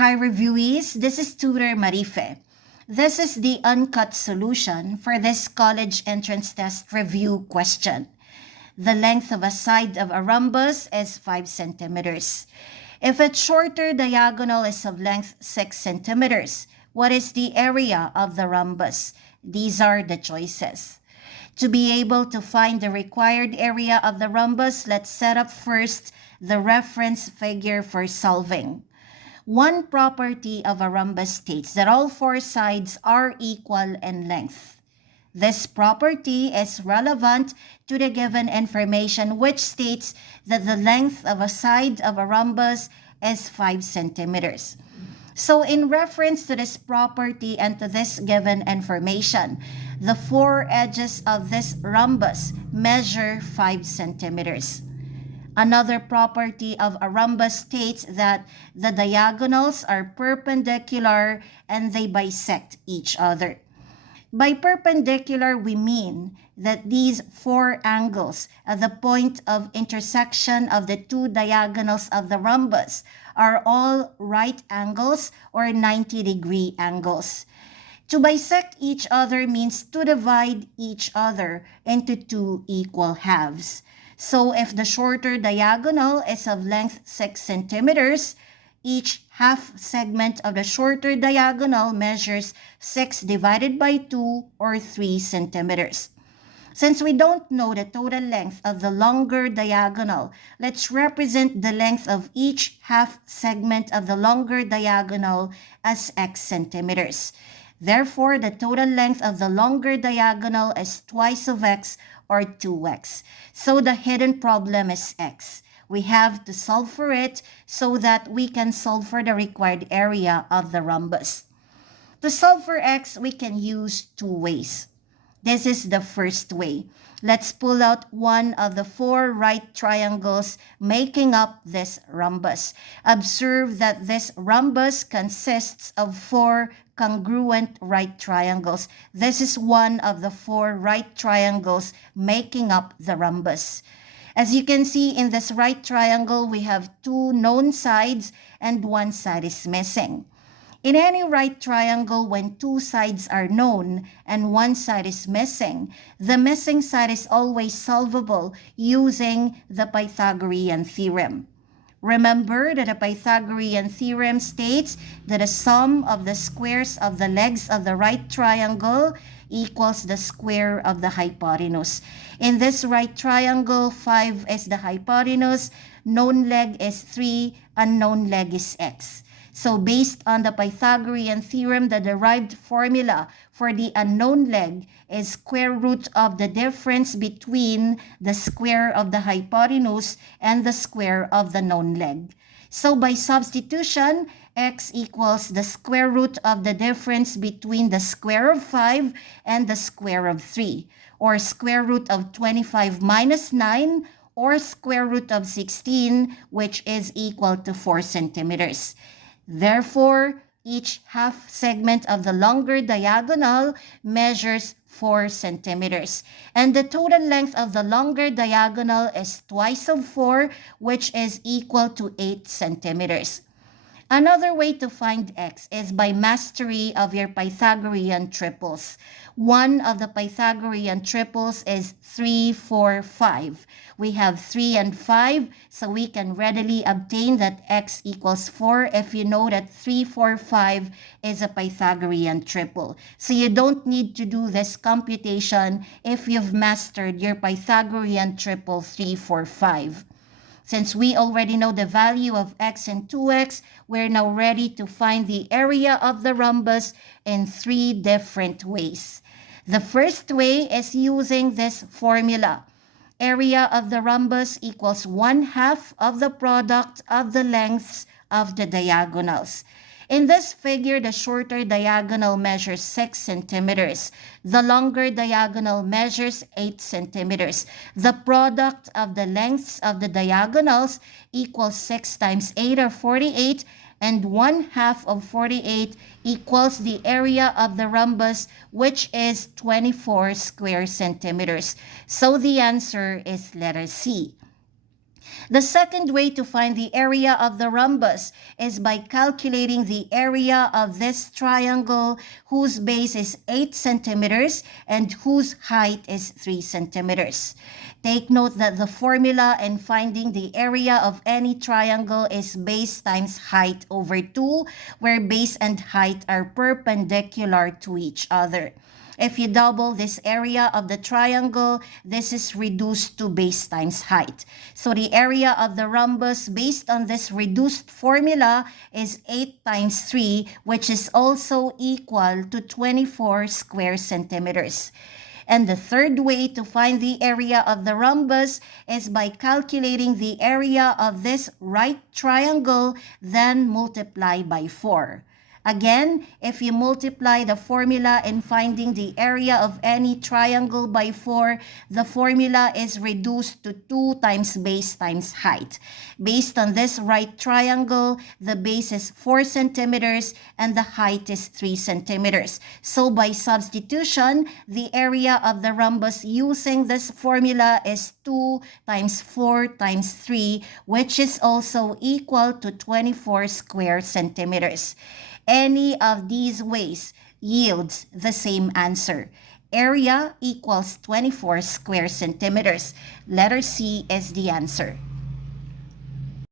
Hi reviewees, this is Tutor Marife. This is the uncut solution for this college entrance test review question. The length of a side of a rhombus is 5 centimeters. If its shorter diagonal is of length 6 centimeters, what is the area of the rhombus? These are the choices. To be able to find the required area of the rhombus, let's set up first the reference figure for solving. One property of a rhombus states that all four sides are equal in length. This property is relevant to the given information, which states that the length of a side of a rhombus is 5 centimeters. So in reference to this property and to this given information, the four edges of this rhombus measure 5 centimeters. Another property of a rhombus states that the diagonals are perpendicular and they bisect each other. By perpendicular, we mean that these four angles at the point of intersection of the two diagonals of the rhombus are all right angles or 90-degree angles. To bisect each other means to divide each other into two equal halves. So if the shorter diagonal is of length 6 centimeters, each half segment of the shorter diagonal measures 6 divided by 2 or 3 centimeters. Since we don't know the total length of the longer diagonal, let's represent the length of each half segment of the longer diagonal as x centimeters. Therefore, the total length of the longer diagonal is twice of x or 2x. So the hidden problem is x. We have to solve for it so that we can solve for the required area of the rhombus. To solve for x, we can use two ways. This is the first way. Let's pull out one of the four right triangles making up this rhombus. Observe that this rhombus consists of four congruent right triangles. This is one of the four right triangles making up the rhombus. As you can see in this right triangle, we have two known sides and one side is missing. In any right triangle, when two sides are known and one side is missing, the missing side is always solvable using the Pythagorean theorem. Remember that the Pythagorean theorem states that the sum of the squares of the legs of the right triangle equals the square of the hypotenuse. In this right triangle, 5 is the hypotenuse, known leg is 3, unknown leg is x. So based on the Pythagorean theorem, the derived formula for the unknown leg is square root of the difference between the square of the hypotenuse and the square of the known leg. So by substitution, x equals the square root of the difference between the square of 5 and the square of 3, or square root of 25 minus 9, or square root of 16, which is equal to 4 centimeters. Therefore, each half segment of the longer diagonal measures 4 centimeters. And the total length of the longer diagonal is twice of 4, which is equal to 8 centimeters. Another way to find x is by mastery of your Pythagorean triples. One of the Pythagorean triples is 3, 4, 5. We have 3 and 5, so we can readily obtain that x equals 4 if you know that 3, 4, 5 is a Pythagorean triple. So you don't need to do this computation if you've mastered your Pythagorean triple 3, 4, 5. Since we already know the value of x and 2x, we're now ready to find the area of the rhombus in 3 different ways. The first way is using this formula. Area of the rhombus equals 1/2 of the product of the lengths of the diagonals. In this figure, the shorter diagonal measures 6 centimeters. The longer diagonal measures 8 centimeters. The product of the lengths of the diagonals equals 6 times 8 or 48, and 1/2 of 48 equals the area of the rhombus, which is 24 square centimeters. So the answer is letter C. The second way to find the area of the rhombus is by calculating the area of this triangle whose base is 8 centimeters and whose height is 3 centimeters. Take note that the formula in finding the area of any triangle is base times height over 2, where base and height are perpendicular to each other. If you double this area of the triangle, this is reduced to base times height. So the area of the rhombus based on this reduced formula is 8 times 3, which is also equal to 24 square centimeters. And the third way to find the area of the rhombus is by calculating the area of this right triangle, then multiply by 4. Again, if you multiply the formula in finding the area of any triangle by 4, the formula is reduced to 2 times base times height. Based on this right triangle, the base is 4 centimeters and the height is 3 centimeters. So by substitution, the area of the rhombus using this formula is 2 times 4 times 3, which is also equal to 24 square centimeters. Any of these ways yields the same answer. Area equals 24 square centimeters. Letter C is the answer.